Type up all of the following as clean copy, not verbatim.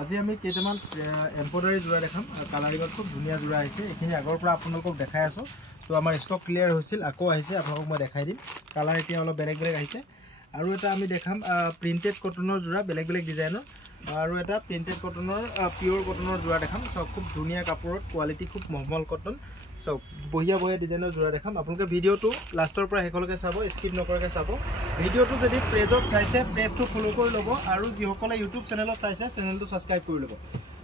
আজি আমি কেইটামান এমব্ৰইডাৰী যোৰা দেখাম কালাৰিঙত খুব ধুনীয়া যোৰা আহিছে এইখিনি আগৰ পৰা আপোনালোকক দেখাই আছো তো আমাৰ ষ্টক ক্লিয়াৰ হৈছিল আকৌ আহিছে আপোনালোকক মই দেখাই দিম কালাৰ এতিয়া অলপ বেলেগ বেলেগ আহিছে আৰু এটা আমি দেখাম প্ৰিন্টেড কটনৰ যোৰা বেলেগ বেলেগ ডিজাইনৰ আৰু এটা প্ৰিন্টেড কটনৰ পিওৰ কটনৰ যোৰা দেখাম সব খুব ধুনীয়া কাপোৰত কোৱালিটি খুব মহমল কটন সব বহিয়া বহিয়া ডিজাইনৰ যোৰা দেখাম আপোনালোকে ভিডিওটো লাষ্টৰ পৰা শেষলৈকে চাব স্কিপ নকৰাকৈ চাব ভিডিওটো যদি পেজত চাইছে পেজটো ফলো কৰি ল'ব আৰু যিসকলে ইউটিউব চেনেলত চাইছে চেনেলটো সাবস্ক্ৰাইব কৰি ল'ব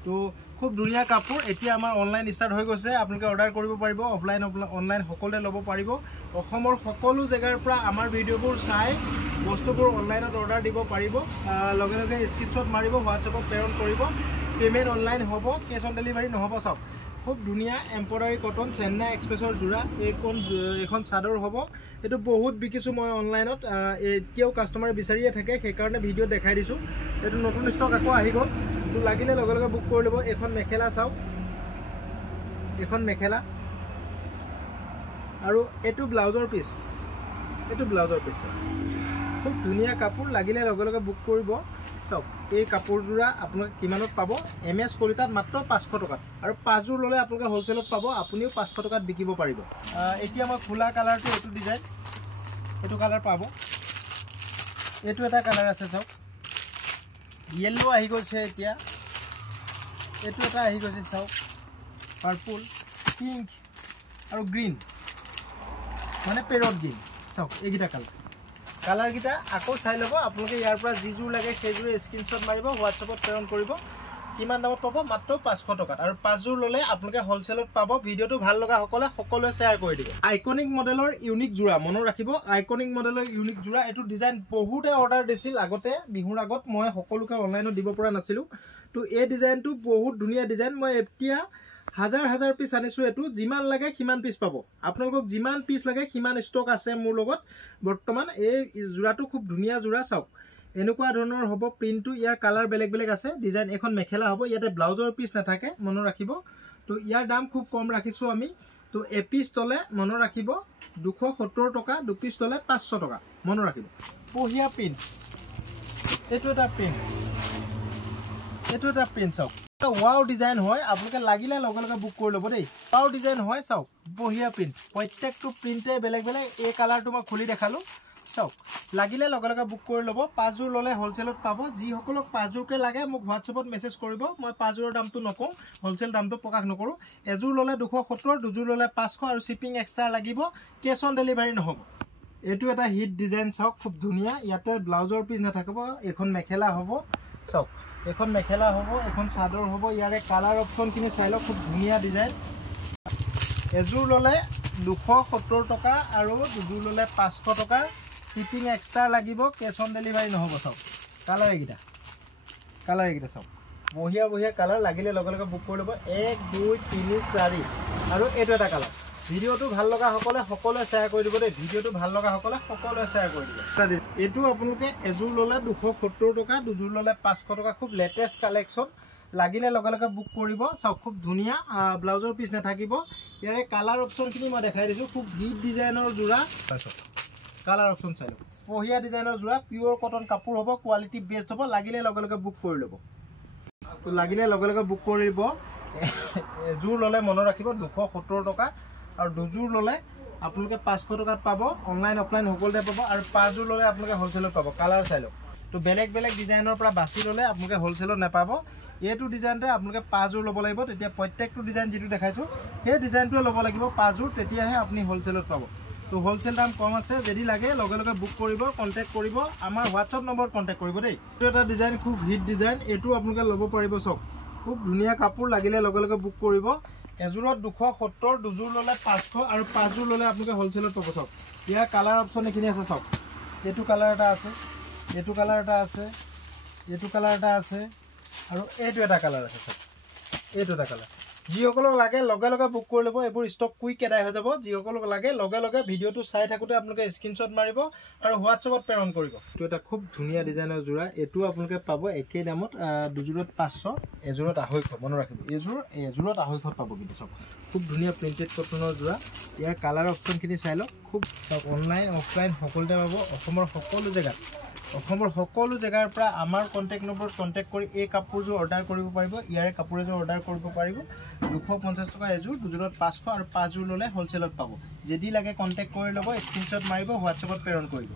তো খুব ধুনীয়া কাপোৰ এতিয়া আমাৰ অনলাইন ষ্টাৰ্ট হৈ গৈছে আপোনালোকে অৰ্ডাৰ কৰিব পাৰিব অফলাইন অনলাইন সকলোৱে ল'ব পাৰিব অসমৰ সকলো জেগাৰ পৰা আমাৰ ভিডিওবোৰ চাই বস্তুবোৰ অনলাইনত অৰ্ডাৰ দিব পাৰিব লগে লগে স্ক্ৰীনশ্বট মাৰিব হোৱাটছআপত প্ৰেৰণ কৰিব পেমেণ্ট অনলাইন হ'ব কেছ অন ডেলিভাৰী নহ'ব সব খুব ধুনীয়া এমব্ৰইডাৰী কটন চেন্নাই এক্সপ্ৰেছৰ যোৰা এইখন চাদৰ হ'ব এইটো বহুত বিকিছোঁ মই অনলাইনত এতিয়াও কাষ্টমাৰে বিচাৰিয়ে থাকে সেইকাৰণে ভিডিঅ' দেখাই দিছোঁ এইটো নতুন ষ্টক আকৌ আহি গ'ল তো লাগিলে লগে লগে বুক কৰি ল'ব এখন মেখেলা চাওক এখন মেখেলা আৰু এইটো ব্লাউজৰ পিচ খুব ধুনীয়া কাপোৰ লাগিলে লগে লগে বুক কৰিব চাওক এই কাপোৰযোৰা আপোনাক কিমানত পাব MS কলিতাত মাত্ৰ 500 টকাত আৰু পাঁচযোৰ ল'লে আপোনালোকে হোলচেলত পাব আপুনিও 500 টকাত বিকিব পাৰিব এতিয়া মই ফুলা কালাৰটো এইটো ডিজাইন এইটো কালাৰ পাব এইটো এটা কালাৰ আছে চাওক ইয়েলো আহি গৈছে এতিয়া এইটো এটা আহি গৈছে চাওক পাৰ্পল পিংক আৰু গ্ৰীণ মানে পেৰট গ্ৰীণ চাওক এইকেইটা কালাৰ গিটা আকৌ চাই ল'ব আপোনালোকে ইয়াৰ পৰা যিযোৰ লাগে সেইযোৰে স্ক্ৰীনশ্বট মাৰিব হোৱাটছআপত প্ৰেৰণ কৰিব কিমান দামত পাব মাত্ৰ 500 টকাত আৰু পাঁচযোৰ ল'লে আপোনালোকে হোলচেলত পাব ভিডিওটো ভাল লগা সকলোৱে শ্বেয়াৰ কৰি দিব আইকনিক মডেলৰ ইউনিক যোৰা মনত ৰাখিব আইকনিক মডেলৰ ইউনিক যোৰা এইটো ডিজাইন বহুতে অৰ্ডাৰ দিছিল আগতে বিহুৰ আগত মই সকলোকে অনলাইনত দিব পৰা নাছিলোঁ তো এই ডিজাইনটো বহুত ধুনীয়া ডিজাইন মই এতিয়া হাজাৰ পিস আনিছো এটো জিমান লাগে কিমান পিস পাব আপোনালোকক জিমান পিস লাগে কিমান ষ্টক আছে মোৰ লগত বৰ্তমান এই জোৰাটো খুব ধুনীয়া জোৰা চাওক এনেকুৱা ধৰণৰ হ'ব প্ৰিন্টটো ইয়াৰ কালাৰ বেলেগ বেলেগ আছে ডিজাইন এখন মেখেলা হ'ব ইয়াতে ব্লাউজৰ পিস নাথাকে মনত ৰাখিব তো ইয়াৰ দাম খুব কম ৰাখিছো আমি তো এ পিস তলে মনত ৰাখিব 270 টকা দু পিস তলে 500 টকা মনত ৰাখিব পহিয়া প্ৰিন্ট এইটো এটা প্ৰিন্ট চাওক ওয়াও ডিজাইন হয় আপোনালোকে লাগিলে লগে লগে বুক কৰি ল'ব দেই ওয়াও ডিজাইন হয় চাওক বহিয়া প্ৰিন্ট প্ৰত্যেকটো প্ৰিন্টে বেলেগ বেলেগ এই কালাৰটো মই খুলি দেখালো চাওক লাগিলে লগে লগে বুক কৰি ল'ব পাঁচযোৰ ল'লে হোলচেলত পাব যিসকলক পাঁচযোৰকে লাগে মোক হোৱাটছআপত মেছেজ কৰিব মই পাঁচযোৰৰ দামটো নকওঁ হোলচেল দামটো প্ৰকাশ নকৰো এযোৰ ল'লে 270 দুযোৰ ল'লে 500 আৰু শিপিং এক্সট্ৰা লাগিব কেছ অন ডেলিভাৰী নহ'ব এইটো এটা হিট ডিজাইন চাওক খুব ধুনীয়া ইয়াতে ব্লাউজৰ পিস নাথাকিব এখন মেখেলা হ'ব চাওক এখন মেখেলা হ'ব এখন চাদৰ হ'ব ইয়াৰে কালাৰ অপচন কিনি চাই লওক খুব ধুনীয়া ডিজাইন এযোৰ ল'লে 270 টকা আৰু দুযোৰ ল'লে 500 টকা শিপিং এক্সট্ৰা লাগিব কেছ অন ডেলিভাৰী নহ'ব চাওক কালাৰ এইকেইটা চাওক বহিয়া কালাৰ লাগিলে লগে লগে বুক কৰি ল'ব 1 2 3 4 আৰু এইটো এটা কালাৰ ভিডিওটো ভাল লগা সকলোৱে শ্বেয়াৰ কৰি দিব দেই ভিডিওটো ভাল লগা সকলোৱে শ্বেয়াৰ কৰি দিব এইটো আপোনালোকে এযোৰ ল'লে 270 টকা দুযোৰ ল'লে 500 টকা খুব লেটেষ্ট কালেকশ্যন লাগিলে লগে লগে বুক কৰিব চাওক খুব ধুনীয়া ব্লাউজৰ পিস নাথাকিব ইয়াৰে কালাৰ অপচনখিনি মই দেখাই দিছো খুব হিট ডিজাইনৰ জোৰা কালাৰ অপচন চাই লওক পহিয়া ডিজাইনৰ জোৰা পিওৰ কটন কাপোৰ হ'ব কোৱালিটি বেষ্ট হ'ব লাগিলে লগে লগে বুক কৰি ল'ব তো লাগিলে লগে লগে বুক কৰিব এযোৰ ল'লে মনত ৰাখিব 270 টকা আৰু দুযোৰ ল'লে আপোনালোকে 500 টকাত পাব অনলাইন অফলাইন সকলোতে পাব আৰু পাঁচযোৰ ল'লে আপোনালোকে হোলচেলত পাব কালাৰ চাই লওক তো বেলেগ বেলেগ ডিজাইনৰ পৰা বাছি ল'লে আপোনালোকে হোলচেলত নাপাব এইটো ডিজাইনতে আপোনালোকে পাঁচযোৰ ল'ব লাগিব তেতিয়া প্ৰত্যেকটো ডিজাইন যিটো দেখাইছো সেই ডিজাইনটোৱে ল'ব লাগিব পাঁচযোৰ তেতিয়াহে আপুনি হোলচেলত পাব তো হোলসেল দাম কম আছে যদি লাগে লগে লগে বুক কৰিব কন্টাক্ট কৰিব আমাৰ হোৱাটছআপ নম্বৰত কন্টাক্ট কৰিব দেই এইটো এটা ডিজাইন খুব হিট ডিজাইন এইটো আপোনালোকে ল'ব পাৰিব চাওক খুব ধুনীয়া কাপোৰ লাগিলে লগে লগে বুক কৰিব এযোৰত 270 দুযোৰ ল'লে 500 আৰু পাঁচযোৰ ল'লে আপোনালোকে হোলসেলত পাব চাওক ইয়াৰ কালাৰ অপচন এখিনি আছে চাওক এইটো কালাৰ এটা আছে এইটো কালাৰ এটা আছে আৰু এইটো এটা কালাৰ আছে চাওক এইটো এটা কালাৰ যিসকলক লাগে লগে লগে বুক কৰি ল'ব এইবোৰ ষ্টক কুইক এডাই হৈ যাব যিসকলক লাগে লগে লগে ভিডিওটো চাই থাকোতে আপোনালোকে স্ক্ৰীনশ্বট মাৰিব আৰু হোৱাটছআপত প্ৰেৰণ কৰিব এইটো এটা খুব ধুনীয়া ডিজাইনৰ জোৰা এইটো আপোনালোকে পাব একেই দামত দুযোৰত 500 এযোৰত 250 মনত ৰাখিব এযোৰত 250 পাব কিন্তু চাওক খুব ধুনীয়া প্ৰিন্টেড কটনৰ জোৰা ইয়াৰ কালাৰ অপচনখিনি চাই লওক খুব অনলাইন অফলাইন সকলোতে পাব অসমৰ সকলো জেগাত অসমৰ সকলো জেগাৰ পৰা আমাৰ কন্টেক্ট নম্বৰত কন্টেক্ট কৰি এই কাপোৰযোৰ অৰ্ডাৰ কৰিব পাৰিব ইয়াৰে কাপোৰ এযোৰ অৰ্ডাৰ কৰিব পাৰিব 250 টকা এযোৰ দুযোৰত 500 আৰু 5 যোৰ ললে হোলসেলত পাব যদি লাগে কন্টেক্ট কৰি ল'ব স্ক্ৰিনশ্বট মাৰিব হোৱাটছএপত প্ৰেৰণ কৰিব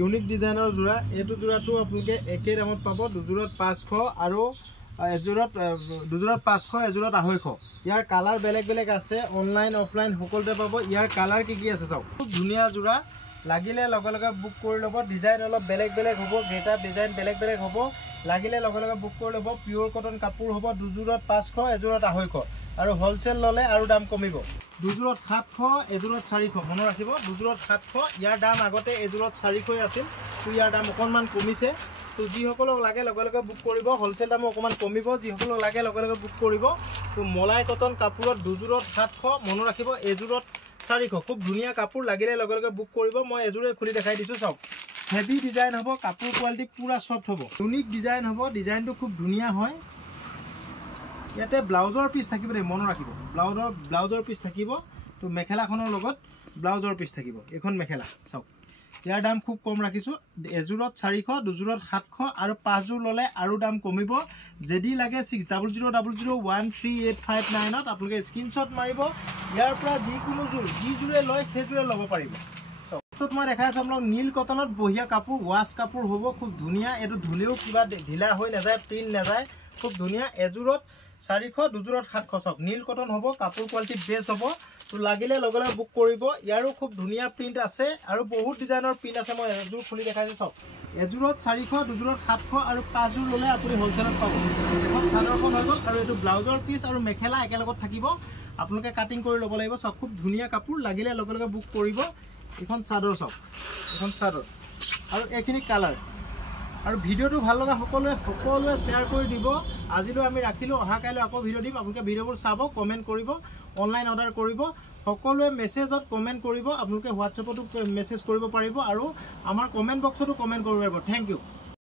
ইউনিক ডিজাইনৰ জোৰা এইটো জোৰাটো আপোনালোকে একে দামত পাব দুযোৰত 500 আৰু এযোৰত দুযোৰত 500 এযোৰত 250 ইয়াৰ কালাৰ বেলেগ বেলেগ আছে অনলাইন অফলাইন সকলোতে পাব ইয়াৰ কালাৰ কি আছে চাওক খুব ধুনীয়া জোৰা লাগিলে লগে লগে বুক কৰি ল'ব ডিজাইন অলপ বেলেগ বেলেগ হ'ব গ্ৰেটাৰ ডিজাইন বেলেগ বেলেগ হ'ব লাগিলে লগে লগে বুক কৰি ল'ব পিওৰ কটন কাপোৰ হ'ব দুযোৰত 500 এযোৰত 250 আৰু হোলসেল ললে আৰু দাম কমিব দুযোৰত 700 এযোৰত 400 মনত ৰাখিব দুযোৰত 700 ইয়াৰ দাম আগতে এযোৰত 400 আছিল তো ইয়াৰ দাম অকণমান কমিছে তো যিসকলক লাগে লগে লগে বুক কৰিব হোলসেল দাম অকণমান কমিব যিসকলক লাগে লগে লগে বুক কৰিব তো মলাই কটন কাপোৰত দুযোৰত 700 মনত ৰাখিব এযোৰত 400 খুব ধুনীয়া কাপোৰ লাগিলে লগে লগে বুক কৰিব মই এযোৰে খুলি দেখাই দিছো চাওক হেভি ডিজাইন হ'ব কাপোৰ কোৱালিটি পুৰা সফট হ'ব ইউনিক ডিজাইন হ'ব ডিজাইনটো খুব ধুনীয়া হয় ইয়াতে ব্লাউজৰ পিস থাকিব ৰে মনত ৰাখিব ব্লাউজৰ পিস থাকিব তো মেখেলাখনৰ লগত ব্লাউজৰ পিস থাকিব এখন মেখেলা চাওক ইয়াৰ দাম খুব কম ৰাখিছো এযোৰত 400 দুযোৰত 700 আৰু 5 যোৰ ললে আৰু দাম কমিব যদি লাগে 6000138559 ত আপোনালোকে স্ক্ৰিনশ্বট মাৰিব ইয়াৰ পৰা যিকোনো জোৰ যি জোৰে লয় সেই জোৰে ল'ব পাৰিব তো মই দেখাই আছো আপোনালোক নীল কটনত বহিয়া কাপোৰ ওয়াশ কাপোৰ হ'ব খুব ধুনীয়া এটো ধুলেও কিবা ঢিলা হৈ নাযায় প্ৰিন্ট নাযায় খুব ধুনীয়া এযোৰত 400 দুযোৰত 700 চাওক নীল কটন হ'ব কাপোৰ কোৱালিটি বেষ্ট হ'ব তো লাগিলে লগে লগে বুক কৰিব ইয়াৰো খুব ধুনীয়া প্ৰিন্ট আছে আৰু বহুত ডিজাইনৰ প্ৰিন্ট আছে মই এযোৰ খুলি দেখাইছো চাওক এযোৰত 400 দুযোৰত 700 আৰু 5 যোৰ ললে আপুনি হোলসেলত পাব এখন চাদৰখন হৈ গ'ল আৰু এটো ব্লাউজৰ পিস আৰু মেখেলা একেলগত থাকিব আপোনালোকে কাটিং কৰি ল'ব লাগিব চাওক খুব ধুনীয়া কাপোৰ লাগিলে লগে লগে বুক কৰিব এখন চাদৰ চাওক এখন চাদৰ আৰু এখিনি কালাৰ আৰু ভিডিওটো ভাল লগা সকলোৱে শেয়াৰ কৰি দিব আজিলৈ আমি ৰাখিলো অহা কাইলৈ আকৌ ভিডিও দিম আপোনালোকে ভিডিওবোৰ চাব কমেন্ট কৰিব অনলাইন অৰ্ডাৰ কৰিব সকলোৱে মেছেজত কমেন্ট কৰিব আপোনালোকে হোৱাটছএপতো মেছেজ কৰিব পাৰিব আৰু আমাৰ কমেন্ট বক্সতো কমেন্ট কৰিব পাৰিব থ্যাংক ইউ